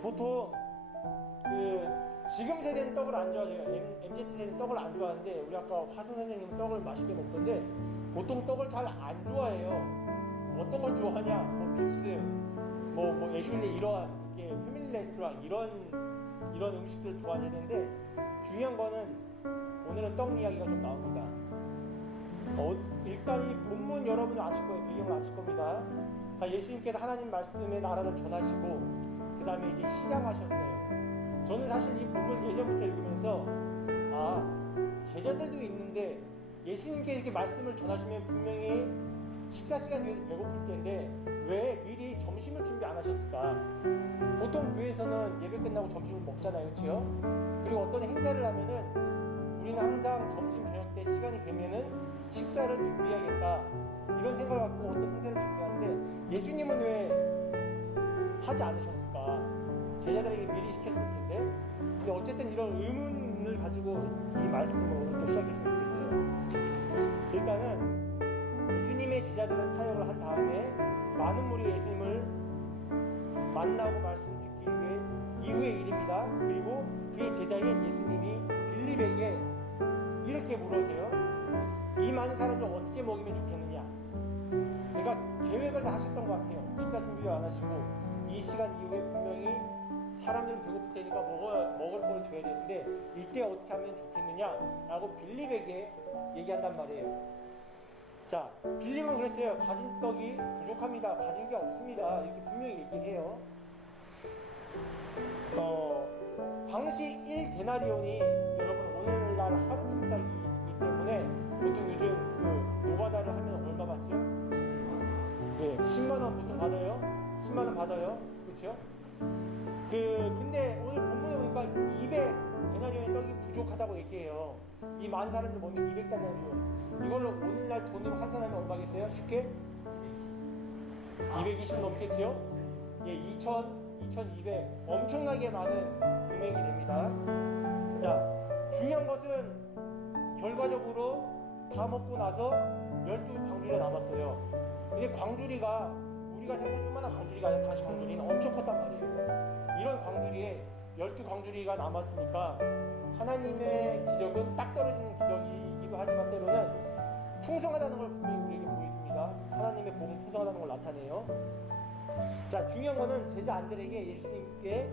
보통 지금 세대는 떡을 안 좋아해요. MZ 세대는 떡을 안 좋아하는데, 우리 아까 화승 선생님은 떡을 맛있게 먹던데 보통 떡을 잘 안 좋아해요. 어떤 걸 좋아하냐? 뭐 빕스, 뭐 애슐리, 이러한 이렇게 패밀리 레스토랑 이런 음식들을 좋아해야 되는데, 중요한 거는 오늘은 떡 이야기가 좀 나옵니다. 일단 이 본문 여러분은 아실 거예요. 배경을 아실 겁니다. 다 예수님께서 하나님 말씀의 나라를 전하시고 그 다음에 이제 시장하셨어요. 저는 사실 이 본문 예전부터 읽으면서 제자들도 있는데 예수님께 이렇게 말씀을 전하시면 분명히 식사 시간 뒤에 배고플 텐데 왜 미리 점심을 준비 안 하셨을까? 보통 교회에서는 예배 끝나고 점심을 먹잖아요, 그렇죠? 그리고 어떤 행사를 하면은 우리는 항상 점심 저녁 때 시간이 되면은 식사를 준비해야겠다 이런 생각을 갖고 어떤 행사를 준비하는데 예수님은 왜 하지 않으셨을까? 제자들에게 미리 시켰을 텐데. 근데 어쨌든 이런 의문을 가지고 이 말씀을 오늘 또 시작했으면 좋겠어요. 일단은 예수님의 제자들은 사역을 한 다음에 많은 무리가 예수님을 만나고 말씀 듣기 위해 이후의 일입니다. 그리고 그의 제자인 예수님이 빌립에게 이렇게 물으세요. 이 많은 사람들 어떻게 먹이면 좋겠느냐? 그러니까 계획을 다 하셨던 것 같아요. 식사 준비 안 하시고 이 시간 이후에 분명히 사람들은 배고플 테니까 먹을 걸 줘야 되는데 이때 어떻게 하면 좋겠느냐? 라고 빌립에게 얘기한단 말이에요. 자, 빌립은 그랬어요. 가진 떡이 부족합니다. 가진 게 없습니다. 이렇게 분명히 얘기를 해요. 당시 1데나리온이 여러분 오늘날 하루 품삯이기 때문에 보통 요즘 노바다를 하면 얼마 받죠? 예, 10만원 보통 받아요. 10만원 받아요. 그렇죠? 근데 오늘 본문에 보니까 200데나리온의 떡이 부족하다고 얘기해요. 이 많은 사람들 모이면 200데나리온. 이걸로 오늘날 돈으로 환산하면 얼마겠어요? 쉽게? 220 넘겠죠? 예, 2200. 엄청나게 많은 금액이 됩니다. 자, 중요한 것은 결과적으로 다 먹고 나서 12광주리가 남았어요. 근데 광주리가 우리가 생각하는 요만한 광주리가 아니라 다시 광주리는 엄청 컸단 말이에요. 이런 광주리에 12광주리가 남았으니까 하나님의 기적은 딱 떨어지는 기적이기도 하지만 때로는 풍성하다는 걸 분명히 우리에게 보여줍니다. 하나님의 복은 풍성하다는 걸 나타내요. 자, 중요한 거는 제자 안드레에게 예수님께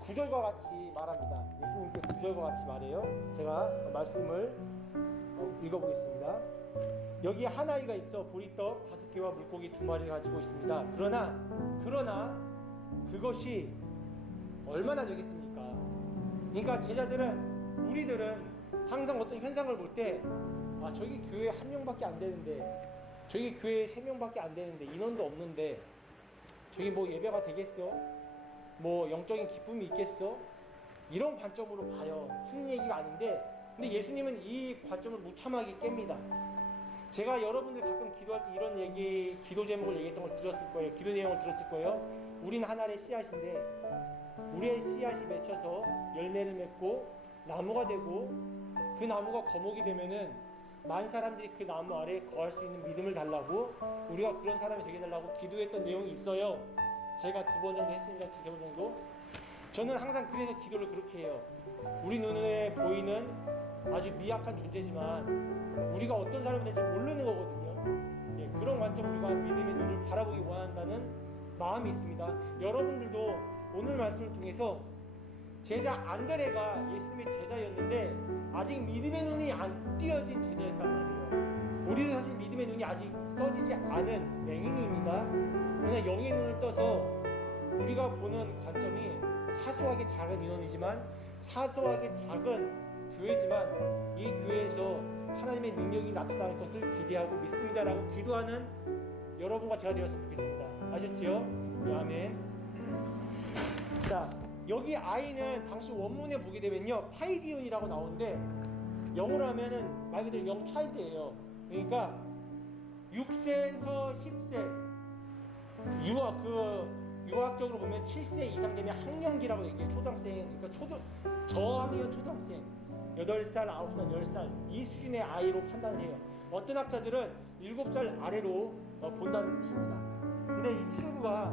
구절과 같이 말합니다. 예수님께 구절과 같이 말해요. 제가 말씀을 읽어보겠습니다. 여기 한 아이가 있어 보리떡 5개와 물고기 2마리를 가지고 있습니다. 그러나 그것이 얼마나 되겠습니까? 그러니까 제자들은, 우리들은 항상 어떤 현상을 볼 때 저기 교회에 1명밖에 안 되는데, 저기 교회에 3명밖에 안 되는데, 인원도 없는데 저기 뭐 예배가 되겠어? 뭐 영적인 기쁨이 있겠어? 이런 관점으로 봐요. 틀린 얘기가 아닌데, 근데 예수님은 이 관점을 무참하게 깹니다. 제가 여러분들 가끔 기도할 때 이런 얘기, 기도 제목을 얘기했던 걸 들었을 거예요. 기도 내용을 들었을 거예요. 우린 하나의 씨앗인데 우리의 씨앗이 맺혀서 열매를 맺고 나무가 되고 그 나무가 거목이 되면은 많은 사람들이 그 나무 아래에 거할 수 있는 믿음을 달라고, 우리가 그런 사람이 되게 달라고 기도했던 내용이 있어요. 제가 2번 정도 했으니까 2번 정도. 저는 항상 그래서 기도를 그렇게 해요. 우리 눈에 보이는 아주 미약한 존재지만 우리가 어떤 사람이 될지 모르는 거거든요. 예, 그런 관점, 우리가 믿음의 눈을 바라보기 원한다는 마음이 있습니다. 여러분들도 오늘 말씀을 통해서 제자 안드레가 예수님의 제자였는데 아직 믿음의 눈이 안 띄어진 제자였단 말이에요. 우리도 사실 믿음의 눈이 아직 떠지지 않은 맹인입니다. 그러나 영의 눈을 떠서 우리가 보는 관점이 사소하게 작은 인원이지만, 사소하게 작은 교회지만 이 교회에서 하나님의 능력이 나타날 것을 기대하고 믿습니다라고 기도하는 여러분과 제가 되었으면 좋겠습니다. 아셨죠? 네, 아멘. 자, 여기 아이는 당시 원문에 보게 되면요, 파이디온이라고 나오는데 영어로 하면은 말 그대로 영 차일드예요. 그러니까 6세에서 10세 유학적으로 보면 7세 이상 되면 학령기라고 얘기해요. 초등학생, 그러니까 저학년 초등학생 8살, 9살, 10살 이 수준의 아이로 판단을 해요. 어떤 학자들은 7살 아래로 본다는 뜻입니다. 근데 이 친구가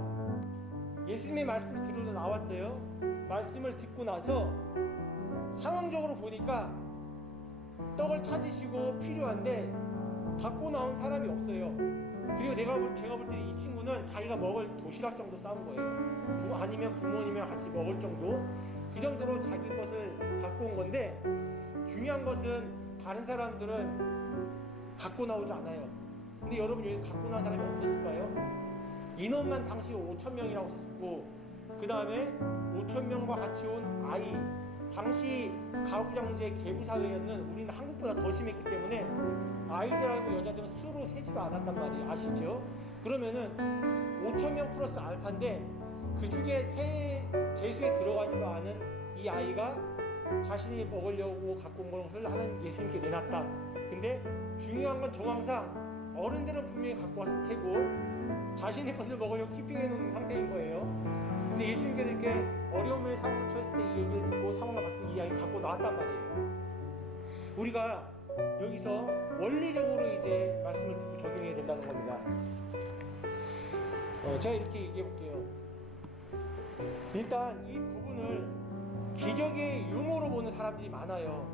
예수님의 말씀을 들으러 나왔어요. 말씀을 듣고 나서 상황적으로 보니까 떡을 찾으시고 필요한데 갖고 나온 사람이 없어요. 그리고 제가 볼 때 이 친구는 자기가 먹을 도시락 정도 싸운 거예요. 아니면 부모님이랑 같이 먹을 정도, 그 정도로 자기 것을 갖고 온 건데, 중요한 것은 다른 사람들은 갖고 나오지 않아요. 근데 여러분 여기서 갖고 나온 사람이 없었을까요? 인원만 당시 5,000명이라고 썼고, 그 다음에 5,000명과 같이 온 아이, 당시 가부장제 계부사회였는 우리는 한국보다 더 심했기 때문에 아이들하고 여자들은 수로 세지도 않았단 말이에요. 아시죠? 그러면은 5,000명 플러스 알파인데 그 중에 대수에 들어가지도 않은 이 아이가 자신이 먹으려고 갖고 온 것을 하는 예수님께 내놨다. 근데 중요한 건 정황상 어른들은 분명히 갖고 왔을 테고 자신의 것을 먹으려고 키핑해 놓은 상태인 거예요. 근데 예수님께서 이렇게 어려움에 상황을 처했을 때 이 얘기를 듣고 상황을 봤을 때 이 아이를 갖고 나왔단 말이에요. 우리가 여기서 원리적으로 이제 말씀을 듣고 적용해야 된다는 겁니다. 제가 이렇게 얘기해 볼게요. 일단 이 부분을 기적의 유무로 보는 사람들이 많아요.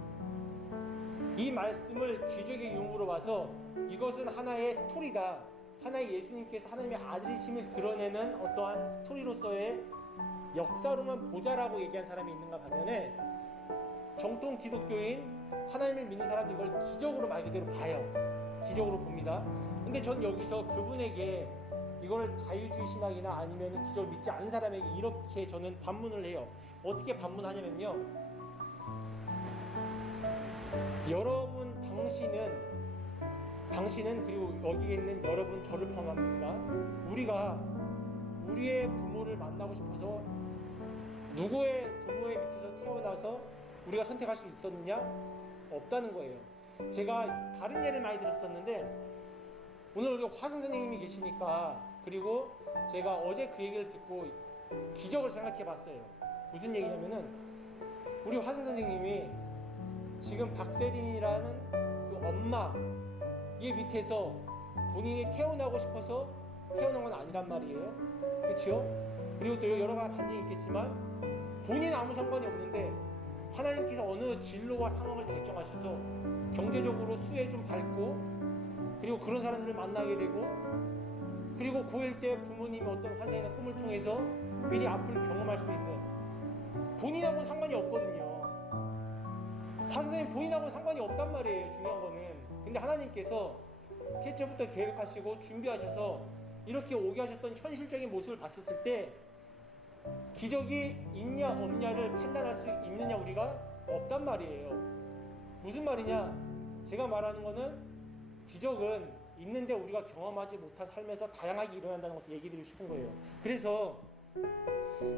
이 말씀을 기적의 유무로 봐서 이것은 하나의 스토리다, 하나의 예수님께서 하나님의 아들이심을 드러내는 어떠한 스토리로서의 역사로만 보자라고 얘기한 사람이 있는가 반면에 정통 기독교인 하나님을 믿는 사람들이 이걸 기적으로 말 그대로 봐요. 기적으로 봅니다. 근데 전 여기서 그분에게 이걸 자유주의 신학이나 아니면 기적을 믿지 않는 사람에게 이렇게 저는 반문을 해요. 어떻게 반문하냐면요, 여러분 당신은 그리고 여기에 있는 여러분, 저를 포함합니다. 우리가 우리의 부모를 만나고 싶어서 누구의 부모의 밑에서 태어나서 우리가 선택할 수 있었느냐? 없다는 거예요. 제가 다른 예를 많이 들었었는데 오늘 우리 화승 선생님이 계시니까, 그리고 제가 어제 그 얘기를 듣고 기적을 생각해 봤어요. 무슨 얘기냐면은 우리 화승 선생님이 지금 박세린이라는 그 엄마 얘 밑에서 본인이 태어나고 싶어서 태어난 건 아니란 말이에요. 그렇죠? 그리고 또 여러 가지 간증이 있겠지만 본인은 아무 상관이 없는데 하나님께서 어느 진로와 상황을 결정하셔서 경제적으로 수혜 좀 밟고, 그리고 그런 사람들을 만나게 되고, 그리고 고1 때 부모님이 어떤 환상이나 꿈을 통해서 미리 앞을 경험할 수 있는, 본인하고는 상관이 없거든요. 선생님 본인하고는 상관이 없단 말이에요. 중요한 거는. 근데 하나님께서 태초부터 계획하시고 준비하셔서 이렇게 오게 하셨던 현실적인 모습을 봤었을 때 기적이 있냐 없냐를 판단할 수 있느냐? 우리가 없단 말이에요. 무슨 말이냐? 제가 말하는 거는 기적은 있는데 우리가 경험하지 못한 삶에서 다양하게 일어난다는 것을 얘기 드리고 싶은 거예요. 그래서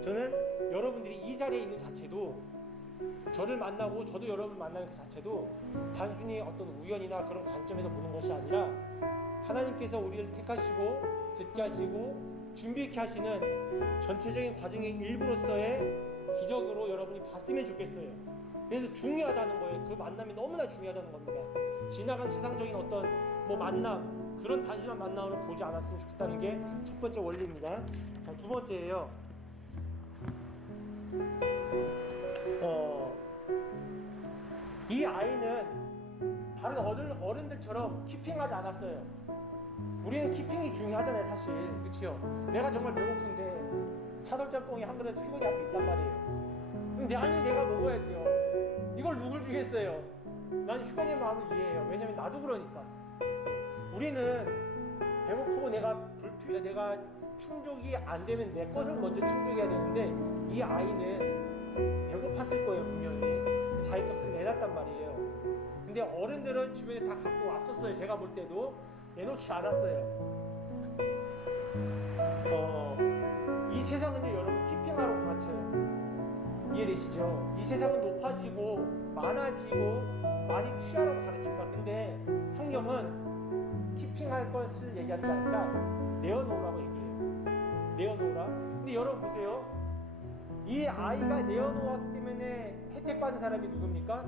저는 여러분들이 이 자리에 있는 자체도, 저를 만나고 저도 여러분을 만나는 그 자체도 단순히 어떤 우연이나 그런 관점에서 보는 것이 아니라 하나님께서 우리를 택하시고 듣게 하시고 준비케 하시는 전체적인 과정의 일부로서의 기적으로 여러분이 봤으면 좋겠어요. 그래서 중요하다는 거예요. 그 만남이 너무나 중요하다는 겁니다. 지나간 세상적인 어떤 만남, 그런 단순한 만남을 보지 않았으면 좋겠다는 게 첫 번째 원리입니다. 자, 두 번째예요. 이 아이는 다른 어른들처럼 키핑하지 않았어요. 우리는 키핑이 중요하잖아요, 사실. 그치요? 내가 정말 배고픈데 차돌짬뽕이 한 그릇 휴거기 앞에 있단 말이에요. 그럼 내가 먹어야죠. 이걸 누굴 주겠어요? 난 휴거의 마음을 이해해요. 왜냐면 나도 그러니까. 우리는 배고프고 내가 충족이 안 되면 내 것을 먼저 충족해야 되는데, 이 아이는 배고팠을 거예요, 분명히. 자기 것을 내놨단 말이에요. 근데 어른들은 주변에 다 갖고 왔었어요. 제가 볼 때도 내놓지 않았어요. 이 세상은요, 여러분, 키핑하러 가르쳐요. 이해되시죠? 이 세상은 높아지고 많아지고 많이 취하라고 가르칩니다. 근데 성경은 키핑할 것을 얘기하는 게 아니라 내어놓으라고 얘기해요. 내어놓으라. 근데 여러분 보세요. 이 아이가 내어놓았기 때문에 혜택받은 사람이 누굽니까?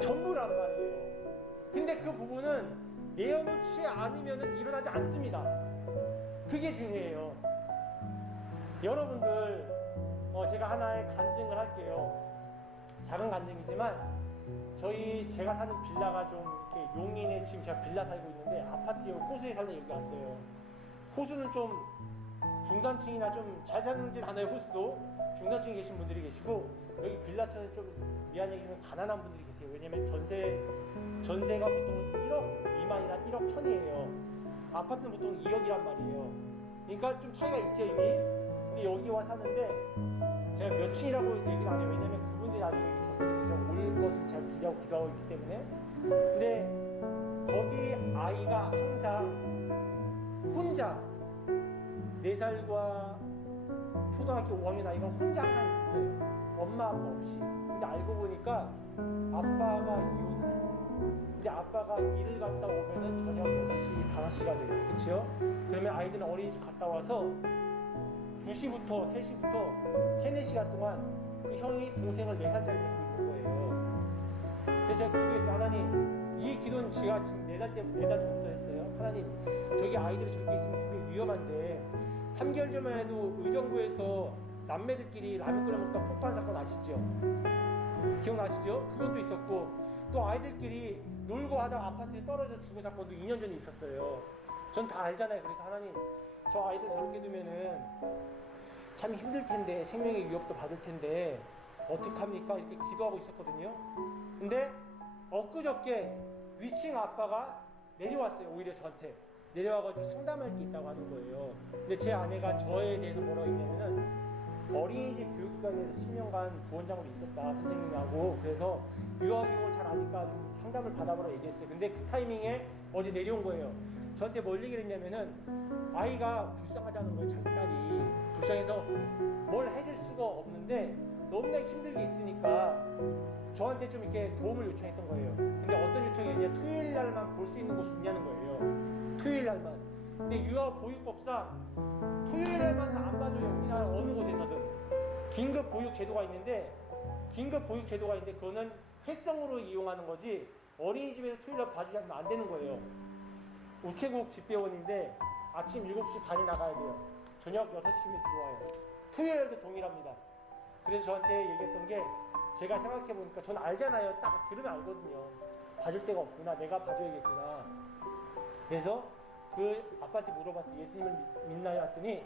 전부란 말이에요. 근데 그 부분은 내어놓지 않으면 일어나지 않습니다. 그게 중요해요. 여러분들 제가 하나의 간증을 할게요. 작은 간증이지만 제가 사는 빌라가 좀 이렇게 용인에 지금 제가 빌라 살고 있는데 아파트에 호수에 살다 여기 왔어요. 호수는 좀 중산층이나 좀 잘 사는진 않아요. 호수도 중산층에 계신 분들이 계시고 여기 빌라촌에 좀 미안해 얘기하면 가난한 분들이 계세요. 왜냐면 전세가 보통 1억 미만이나 1억 천이에요. 아파트는 보통 2억이란 말이에요. 그러니까 좀 차이가 있죠 이미. 근데 여기 와 사는데 제가 몇 층이라고 얘기는 안 해요. 왜냐면 그분들이 나중에 여기 전국에서 올 것을 잘 기도하고 있기 때문에. 근데 거기 아이가 항상 혼자 4살과 초등학교 5학년 아이가 혼자 항상 있어요. 엄마 아빠 없이. 근데 알고 보니까 아빠가 이혼을 했어요. 근데 아빠가 일을 갔다 오면은 저녁 6시, 5시가 돼요. 그치요? 그러면 아이들은 어린이집 갔다 와서 2시부터 3시부터 3, 4시간 동안 그 형이 동생을 4살짜리 데리고 있는 거예요. 그래서 제가 기도했어요. 하나님, 이 기도는 제가 지금 4달 전부터 했어요. 하나님, 저기 아이들이 저렇게 있으면 굉장히 위험한데 3개월 전만 해도 의정부에서 남매들끼리 라면 끓여 먹다 폭발 사건 아시죠? 기억나시죠? 그것도 있었고 또 아이들끼리 놀고 하다가 아파트에 떨어져 죽은 사건도 2년 전에 있었어요. 전 다 알잖아요. 그래서 하나님, 저 아이들 저렇게 두면은 참 힘들 텐데 생명의 위협도 받을 텐데 어떡합니까? 이렇게 기도하고 있었거든요. 근데 엊그저께 위층 아빠가 내려왔어요. 오히려 저한테 내려와가지고 상담할 게 있다고 하는 거예요. 근데 제 아내가 저에 대해서 뭐라고 했냐면은 어린이집 교육기관에서 10년간 부원장으로 있었다 선생님하고. 그래서 유아교육을 잘 아니까 좀 상담을 받아보라고 얘기했어요. 근데 그 타이밍에 어제 내려온 거예요. 저한테 뭘 얘기를 했냐면은 아이가 불쌍하다는 거예요. 자기 딸이 불쌍해서 뭘 해줄 수가 없는데 너무나 힘들게 있으니까 저한테 좀 이렇게 도움을 요청했던 거예요. 근데 어떤 요청이었냐, 토요일 날만 볼 수 있는 곳이 있냐는 거예요. 토요일 날만. 근데 유아보육법상 토요일 날만 안 봐줘요. 우리나라 어느 곳에서든 긴급 보육 제도가 있는데 그거는 회성으로 이용하는 거지 어린이집에서 토요일 날 봐주지 않으면 안 되는 거예요. 우체국 집배원인데 아침 7시 반에 나가야 돼요. 저녁 6시면 들어와요. 토요일도 동일합니다. 그래서 저한테 얘기했던 게, 제가 생각해보니까 저는 알잖아요. 딱 들으면 알거든요. 봐줄 데가 없구나, 내가 봐줘야겠구나. 그래서 그 아빠한테 물어봤어요. 예수님을 믿나요? 했더니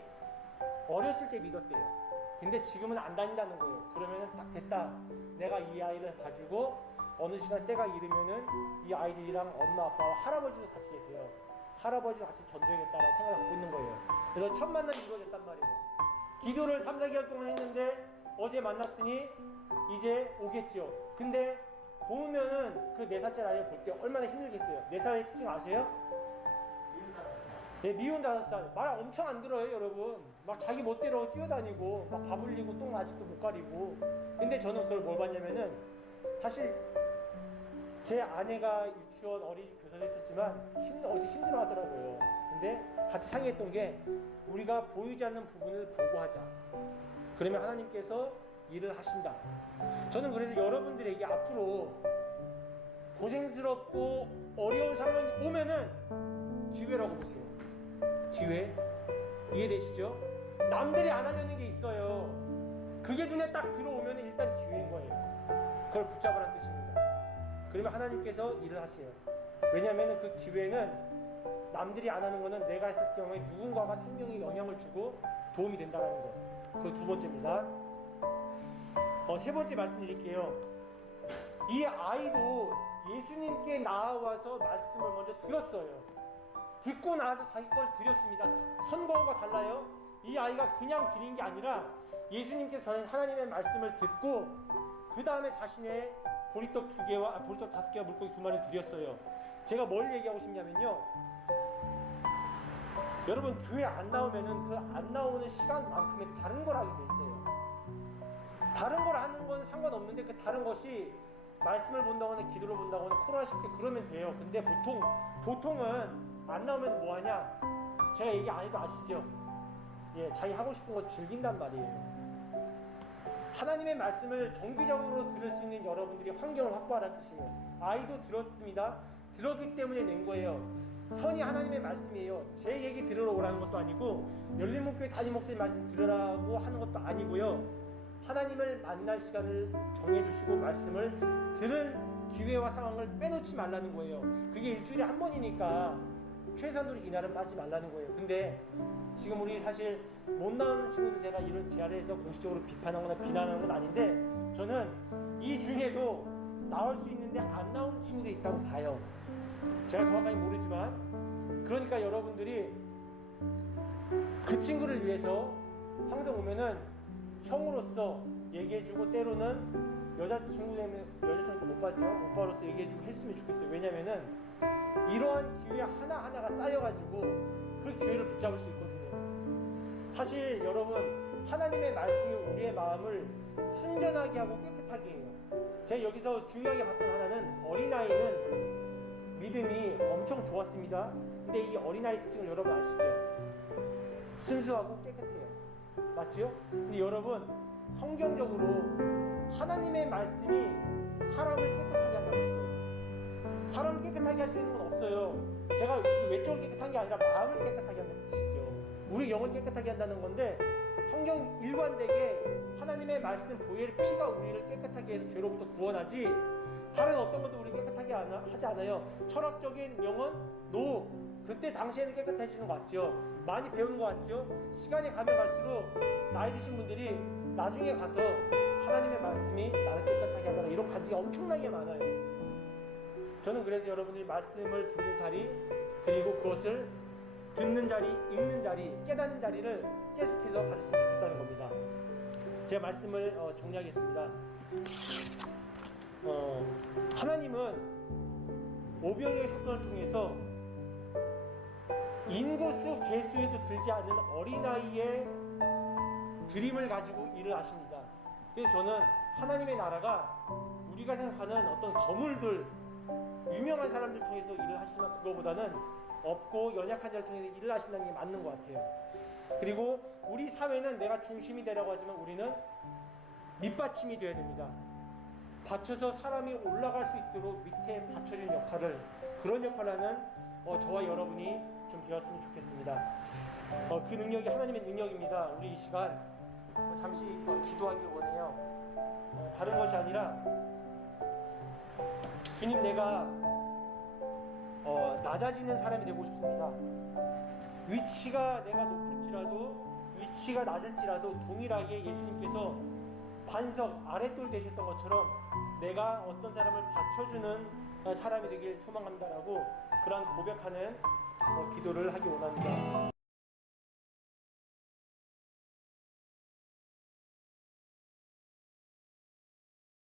어렸을 때 믿었대요. 근데 지금은 안 다닌다는 거예요. 그러면은 딱 됐다, 내가 이 아이를 봐주고 어느 시간 때가 이르면은 이 아이들이랑 엄마 아빠와 할아버지도 같이 계세요. 할아버지도 같이 전도해야겠다라는 생각을 갖고 있는 거예요. 그래서 첫 만남이 이루어졌단 말이에요. 기도를 3, 4개월 동안 했는데 어제 만났으니 이제 오겠지요. 근데 보면은 그 4살짜리 아이를 볼 때 얼마나 힘들겠어요. 4살의 특징 아세요? 네, 미운 5살. 말 엄청 안 들어요, 여러분. 막 자기 멋대로 뛰어다니고 막 밥 흘리고 똥 아직도 못 가리고. 근데 저는 그걸 뭘 봤냐면은, 사실 제 아내가 유치원 어린이집 교사를 했었지만 어제 힘들어 하더라고요. 근데 같이 상의했던 게, 우리가 보이지 않는 부분을 보고하자. 그러면 하나님께서 일을 하신다. 저는 그래서 여러분들에게 앞으로 고생스럽고 어려운 상황이 오면은 기회라고 보세요. 기회. 이해되시죠? 남들이 안 하려는 게 있어요. 그게 눈에 딱 들어오면 일단 기회인 거예요. 그걸 붙잡으라는 뜻입니다. 그러면 하나님께서 일을 하세요. 왜냐하면 그 기회는 남들이 안 하는 거는 내가 했을 경우에 누군가가 생명에 영향을 주고 도움이 된다는 거. 그 두 번째입니다. 세 번째 말씀드릴게요. 이 아이도 예수님께 나와서 말씀을 먼저 들었어요. 듣고 나서 자기 걸 드렸습니다. 선거가 달라요. 이 아이가 그냥 드린 게 아니라 예수님께서 하나님의 말씀을 듣고 그 다음에 자신의 보리떡 2개와 보리떡 5개와 물고기 2마리를 드렸어요. 제가 뭘 얘기하고 싶냐면요, 여러분 교회 안 나오면은 그 안 나오는 시간만큼의 다른 걸 하게 돼 있어요. 다른 걸 하는 건 상관없는데 그 다른 것이 말씀을 본다거나 기도를 본다거나 코로나 시대 그러면 돼요. 근데 보통은 안 나오면 뭐 하냐? 제가 얘기 안 해도 아시죠? 예, 자기 하고 싶은 거 즐긴단 말이에요. 하나님의 말씀을 정기적으로 들을 수 있는 여러분들이 환경을 확보하라는 뜻이에요. 아이도 들었습니다. 들었기 때문에 낸 거예요. 선이 하나님의 말씀이에요. 제 얘기 들으러 오라는 것도 아니고 열린문교회 담임 목사님 말씀 들으라고 하는 것도 아니고요. 하나님을 만날 시간을 정해두시고 말씀을 들은 기회와 상황을 빼놓지 말라는 거예요. 그게 일주일에 한 번이니까 최소한으로 이날은 빠지지 말라는 거예요. 근데 지금 우리 사실 못 나오는 친구들 제가 이런 제안에서 공식적으로 비판하거나 비난하는 건 아닌데, 저는 이 중에도 나올 수 있는데 안 나오는 친구들이 있다고 봐요. 제가 정확하게 모르지만. 그러니까 여러분들이 그 친구를 위해서 항상 오면은 형으로서 얘기해주고, 때로는 여자친구 오빠로서 얘기해주고 했으면 좋겠어요. 왜냐면은 이러한 기회 하나하나가 쌓여가지고 그 기회를 붙잡을 수 있거든요. 사실 여러분, 하나님의 말씀이 우리의 마음을 순전하게 하고 깨끗하게 해요. 제가 여기서 중요하게 봤던 하나는, 어린아이는 믿음이 엄청 좋았습니다. 근데 이 어린아이 특징을 여러분 아시죠? 순수하고 깨끗해요. 맞죠? 근데 여러분, 성경적으로 하나님의 말씀이 사람을 깨끗하게 한다고 했어요. 사람을 깨끗하게 할 수 있는 건 없어요. 제가 외적으로 깨끗한 게 아니라 마음을 깨끗하게 한다는 뜻이죠. 우리 영을 깨끗하게 한다는 건데, 성경 일관되게 하나님의 말씀 보혈 피가 우리를 깨끗하게 해서 죄로부터 구원하지, 다른 어떤 것도 우리 깨끗하게 하지 않아요. 철학적인 영혼, 그때 당시에는 깨끗해지는 것 같죠. 많이 배우는 것 같죠. 시간이 가면 갈수록 나이 드신 분들이 나중에 가서 하나님의 말씀이 나를 깨끗하게 하더라, 이런 간증이 엄청나게 많아요. 저는 그래서 여러분들이 말씀을 듣는 자리, 그리고 그것을 듣는 자리, 읽는 자리, 깨닫는 자리를 계속해서 가졌으면 좋겠다는 겁니다. 제가 말씀을 정리하겠습니다. 하나님은 오병이의 사건을 통해서 인구수 개수에도 들지 않는 어린아이의 드림을 가지고 일을 하십니다. 그래서 저는 하나님의 나라가 우리가 생각하는 어떤 거물들, 유명한 사람들 통해서 일을 하시지만 그거보다는 없고 연약한 자를 통해서 일을 하신다는 게 맞는 것 같아요. 그리고 우리 사회는 내가 중심이 되라고 하지만 우리는 밑받침이 되어야 됩니다. 받쳐서 사람이 올라갈 수 있도록 밑에 받쳐주는 역할을, 그런 역할을 하는 저와 여러분이 좀 되었으면 좋겠습니다. 그 능력이 하나님의 능력입니다. 우리 이 시간 잠시 기도하길 원해요. 다른 것이 아니라, 주님, 내가 낮아지는 사람이 되고 싶습니다. 위치가 내가 높을지라도, 위치가 낮을지라도 동일하게 예수님께서 반석 아랫돌 되셨던 것처럼 내가 어떤 사람을 받쳐주는 사람이 되길 소망합니다라고 그런 고백하는 기도를 하기 원합니다.